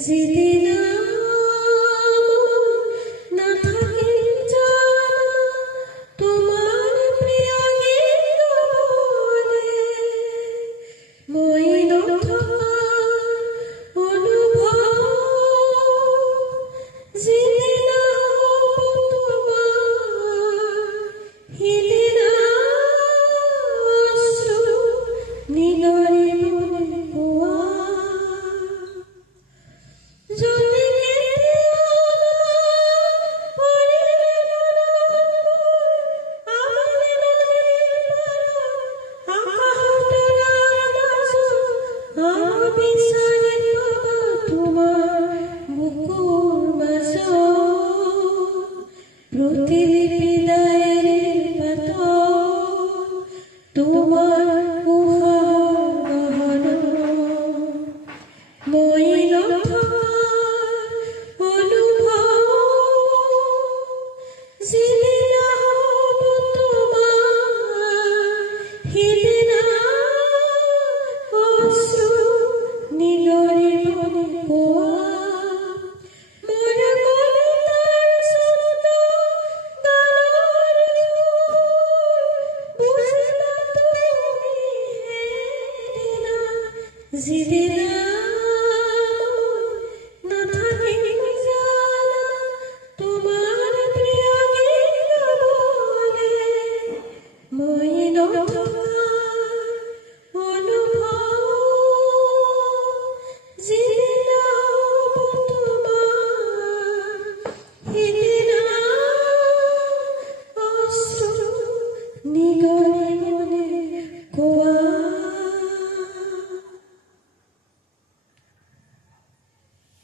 যেদিনা না থাকে জানা তোমাৰ প্ৰিয় গীত বলে মই নথকা অনুভৱ যেদিনা তোমাৰ সিদিনা অশ্ৰু নিগৰিবলৈ পোৱা প্ৰতিলিপি ডায়েৰীৰ পাতত তোমাৰ উশাহৰ গহনত মই নথকা অনুভৱ যিদিনা হ'ব তোমাৰ সিদিনা অশ্ৰু নিগৰিবলৈ পোৱা যেদিনা